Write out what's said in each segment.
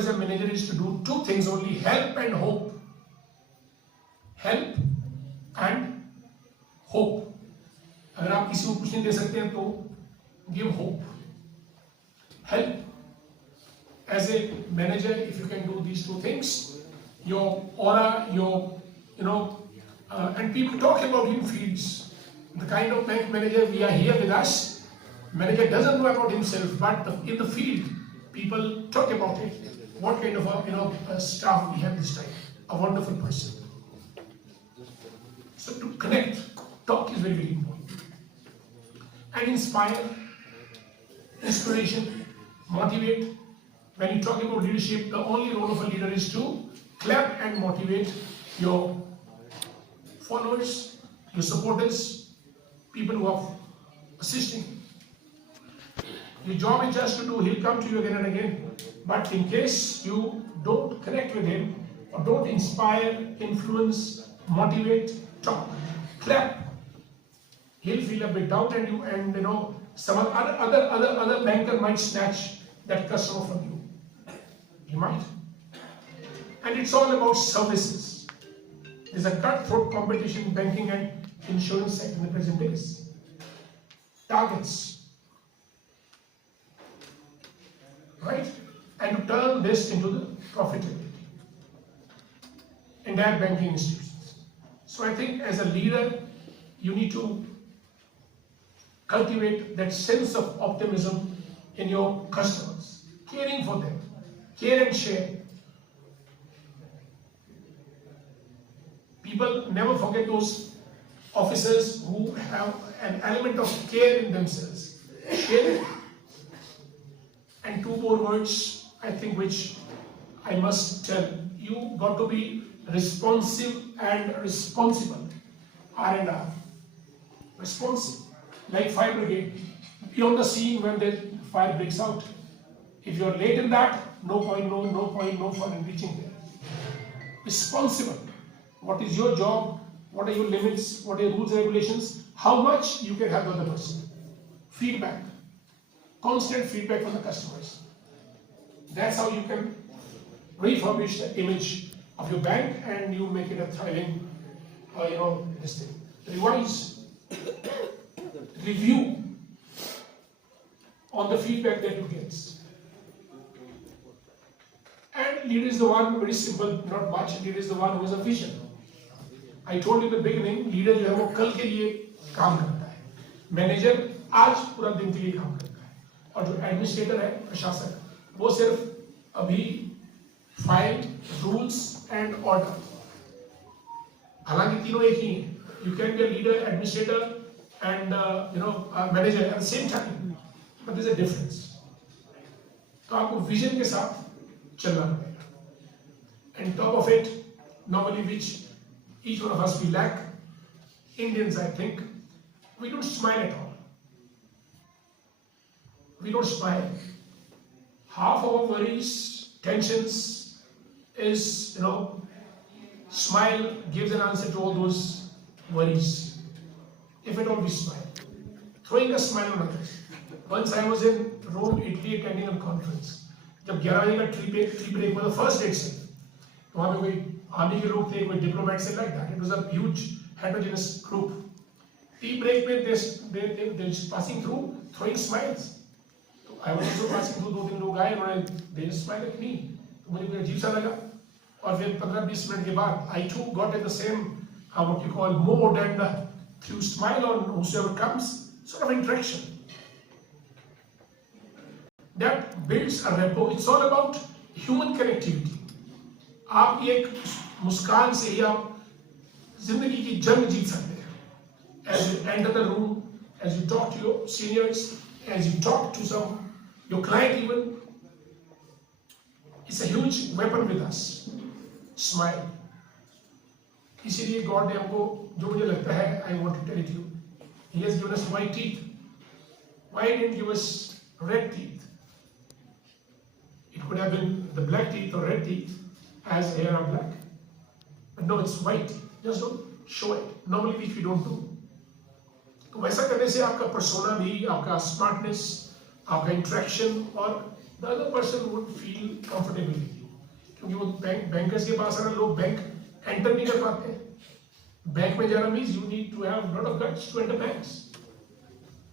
as a manager is to do two things only: help and hope. Help and hope. अगर आप किसी को कुछ नहीं दे सकते हैं तो give hope. Help. As a manager, if you can do these two things, your aura, and people talk about you in fields. The kind of bank manager we are here with us, manager doesn't know about himself, but in the field, people talk about it. What kind of a staff we have this time? A wonderful person. So to connect, talk is very, very important. And inspire, inspiration, motivate. When you talk about leadership, the only role of a leader is to clap and motivate your followers, your supporters, people who are assisting. Your job is just to do, he'll come to you again and again. But in case you don't connect with him, or don't inspire, influence, motivate, talk, clap, he'll feel a bit down, and some other banker might snatch that customer from you. He might. And it's all about services. There's a cutthroat competition in banking and insurance sector in the present days. Targets. Right? And to turn this into the profitability. Entire banking institutions. So I think as a leader, you need to cultivate that sense of optimism in your customers, caring for them, care and share. People never forget those officers who have an element of care in themselves. Share. And two more words, I think, which I must tell. You got to be responsive and responsible. R&R. Responsive. Like fire brigade. Be on the scene when the fire breaks out. If you are late in that, no point for reaching there. Responsible. What is your job? What are your limits? What are your rules and regulations? How much you can help the other person? Feedback. Constant feedback from the customers. That's how you can refurbish the image of your bank and you make it a thriving, this thing. Revise. Review on the feedback that you get. And leader is the one, very simple, not much. Leader is the one who has a vision. I told you in the beginning, leader जो है वो कल के लिए काम करता है. Manager आज पूरा दिन के लिए काम करता है. और जो एडमिनिस्ट्रेटर है, प्रशासक, वो सिर्फ अभी फाइल, रूल्स एंड ऑर्डर. हालांकि तीनों एक ही हैं. You can be a leader, administrator, and manager at the same time, but there's a difference. तो आपको विजन के साथ चलना पड़ेगा. And top of it, normally which each one of us we lack, Indians I think, we don't smile at all. We don't smile. Half of our worries, tensions is, smile gives an answer to all those worries. If at all we smile. Throwing a smile on others. Once I was in Rome, Italy, attending a conference. जब 11 बजे का tea break मतलब first date से, तो वहाँ पे कोई army के लोग थे, कोई डिप्लोमेट से, like that. It was a huge heterogeneous group. Tea break में they passing through, throwing smiles. तो I was also passing through, 2-3 लोग आए, उन्होंने they just smiled at me. तो मुझे कुछ अजीब सा लगा. और फिर 15-20 मिनट के बाद, I too got at the same, what you call mode, and you smile on whosoever comes, sort of interaction. That builds a rapport. It's all about human connectivity. आप एक मुस्कान से ही आप जिंदगी की जंग जीत सकते हैं. As you enter the room, as you talk to your seniors, as you talk to your client even, it's a huge weapon with us. Smile. इसीलिए God ने हमको, जो मुझे लगता है, I want to tell it to you, He has given us white teeth. Why didn't He give us red teeth? It could have been the black teeth or red teeth, as hair are black. But no, it's white. Just don't show it. Normally, which we don't do. तो वैसा करने से आपका persona भी, आपका smartness, आपका interaction और the other person would feel comfortable with you. क्योंकि वो बैंकर्स के पास आना, लोग बैंक एंटर नहीं कर पाते हैं। बैंक में जाना means you need to have lot of guts to enter banks.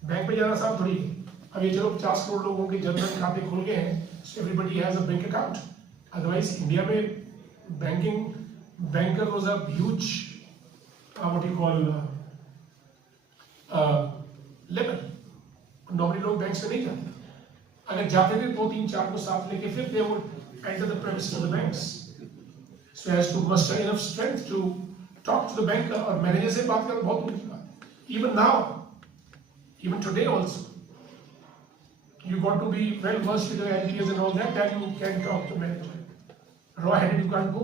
Bank में जाना साफ थोड़ी है। अब ये चलो 50 करोड़ लोगों के जनधन खाते खुल गए हैं, so everybody has a bank account. Otherwise India में banker was a huge what you call level. Normally लोग बैंक से नहीं जाते, अगर जाते थे 2 3 4 को साथ लेके फिर they would enter the premises of the banks, so as to muster enough strength to talk to the banker और मैनेजर से बात करना बहुत दूर की बात है। Even now, even today also, you got to be well versed with your LPS and all that, that you can talk to manager. Raw-headed you can't go.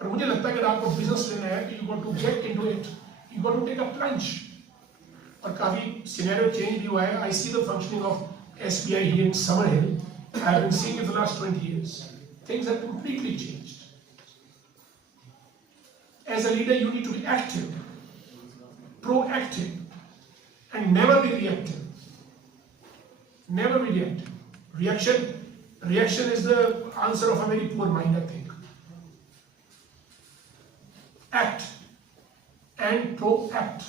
पर मुझे लगता है कि आपको बिजनेस लेना है, you got to get into it, you got to take a plunge. और काफी सिनेरियो चेंज भी हुआ है। I see the functioning of SBI here in Summerhill. I have been seeing it for the last 20 years. Things have completely changed. As a leader, you need to be active, proactive, and never be reactive. Never be reactive. Reaction is the answer of a very poor mind, I think. Act and proact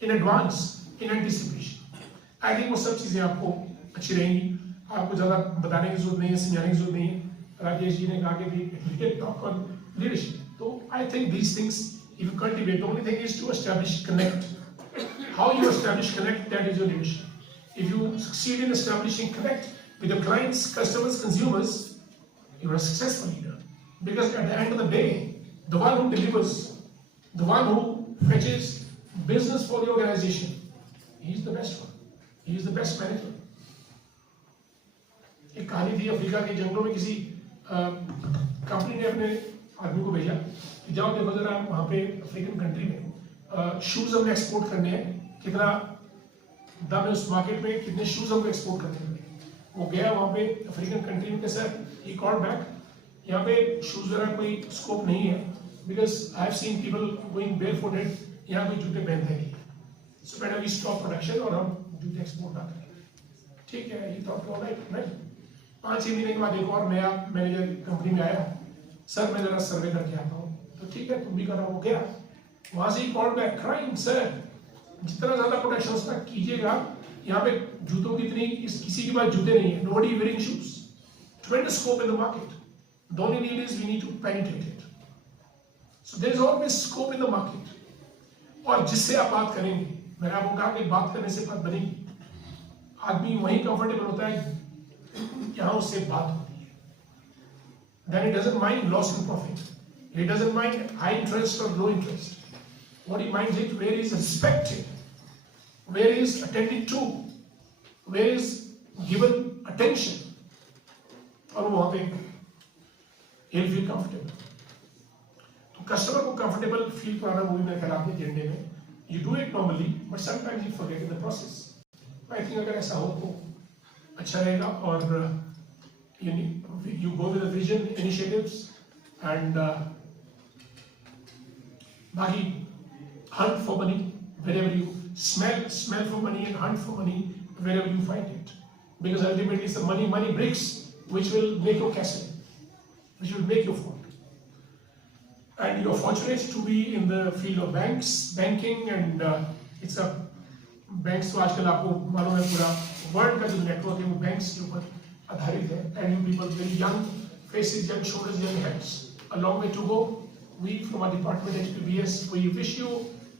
in advance, in anticipation. I think वो सब चीजें आपको अच्छी रहेंगी। आपको ज़्यादा बताने की जरूरत नहीं है, समझाने की जरूरत नहीं है। राजेश जी ने कहा कि we can talk on leadership. So I think these things, if you cultivate, the only thing is to establish connect. How you establish connect, that is your leadership. If you succeed in establishing connect with your clients, customers, consumers, you are a successful leader. Because at the end of the day, the one who delivers, the one who fetches business for the organization, he is the best one. He is the best manager. एक कहानी थी, Africa के जंगलों में किसी company ने अपने आदमी को भेजा कि जाओ देखो जरा वहाँ पे अफ्रीकन कंट्री में शूज हमने एक्सपोर्ट करने हैं, कितना दाम है उस मार्केट में, कितने शूज हमको एक्सपोर्ट करने हैं। वो गया वहाँ पे अफ्रीकन कंट्री में, सर ही कॉल्ड बैक, यहाँ पे शूज वगैरह कोई स्कोप नहीं है, because I have seen people going barefooted, यहाँ कोई जूते पहनते नहीं है, so better we stop production और हम जूते एक्सपोर्ट ना करें। ठीक है, ये तो राइट। 5-6 महीने के बाद एक और नया मैनेजर कंपनी में आया, सर मैं जरा सर्वे करके आता हूँ। तो ठीक है, तुम भी करा, हो गया। वहां से ही कॉल बैक क्राइम, सर जितना ज्यादा प्रोडक्शन उसका कीजिएगा, यहाँ पे जूतों की इतनी किसी के पास जूते नहीं है, nobody wearing shoes, tremendous scope in the market, the only need is we need to penetrate it, so there is always scope in the market. और जिससे आप बात करेंगे, मैंने आपको कहा कि बात करने से बात बनेगी, आदमी वही कंफर्टेबल होता है जहां उससे बात होती है, then he doesn't mind loss in profit, he doesn't mind high interest or low interest, what he minds is where he is respected, where he is attended to, where he is given attention, और वहां पे he'll feel comfortable. तो customer को comfortable feel कराना वो भी मेरे ख्याल आपके एजेंडे में, you do it normally but sometimes you forget in the process. I think अगर ऐसा हो तो अच्छा रहेगा। और you go with the vision initiatives and बाकी hunt for money wherever you smell for money and hunt for money wherever you find it, because ultimately it's the money bricks which will make your castle, which will make your fort. And you're fortunate to be in the field of banking and it's a banks तो आजकल आपको मालूम है पूरा world का जो network है वो बैंक्स के ऊपर आधारित है, and you people very young faces, young shoulders, young heads, a long way to go. We from our department HPBS, we wish you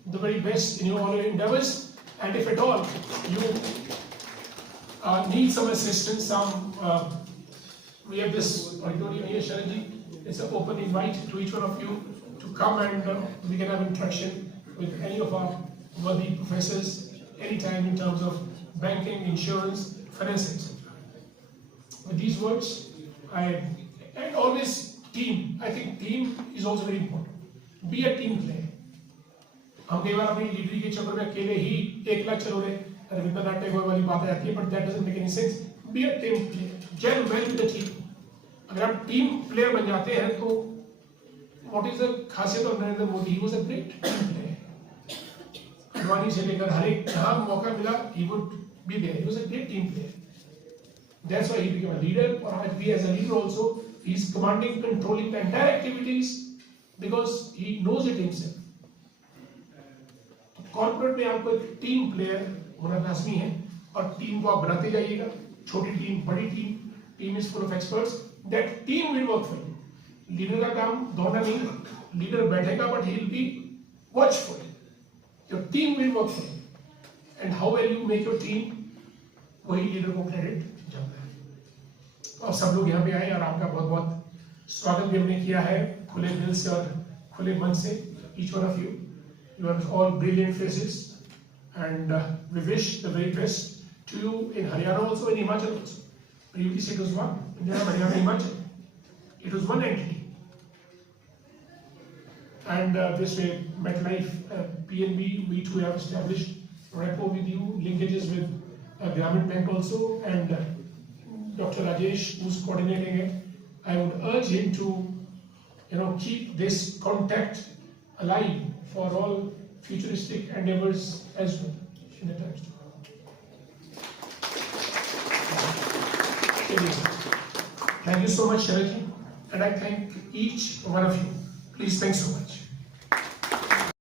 the very best in all your endeavors, and if at all you need some assistance, we have this auditorium here, Sharan ji, it's an open invite to each one of you to come and we can have interaction with any of our worthy professors anytime in terms of banking, insurance, finance, etc. With these words, and always team. I think team is also very important. Be a team player. हम कई बार अपनी लीडरी के चक्कर में अकेले ही 1 लाख चलो रहे, रविंद्रनाथ टैगोर वाली बात आती है, but that doesn't make any sense. Be a team player. Gel well with the team. अगर आप टीम प्लेयर बन जाते हैं तो what is the खासियत of Narendra Modi? He was a great team player. Advani से लेकर हर एक जहां मौका मिला he would be there. He was a great team player. That's why he became a leader. Or we as a leader also, he's commanding, controlling the entire activities because he knows it himself. Corporate में आपको एक team player होना लाजमी है और team को आप बनाते जाइएगा, छोटी टीम, बड़ी team is full of experts, that team will work for you. Leader का काम दौड़ना नहीं, लीडर बैठेगा but he will be watchful. Your team will work for you and how well you make your team, वही leader को credit जाता है. और सब लोग यहाँ पे आए और आपका बहुत बहुत स्वागत भी हमने किया है खुले दिल से और खुले मन से. Each one of you, you are all brilliant faces, and we wish the very best to you in Haryana also, in Himachal also. Previously it was one, Punjab, Haryana, Himachal. It was one entity. And this way, MetLife, PNB, we too have established rapport with you, linkages with Grameen Bank also, and Dr. Rajesh, who's coordinating it. I would urge him to, keep this contact alive for all futuristic endeavors as well in the times to come. Thank you so much, Sharad ji, and I thank each one of you. Please, thanks so much.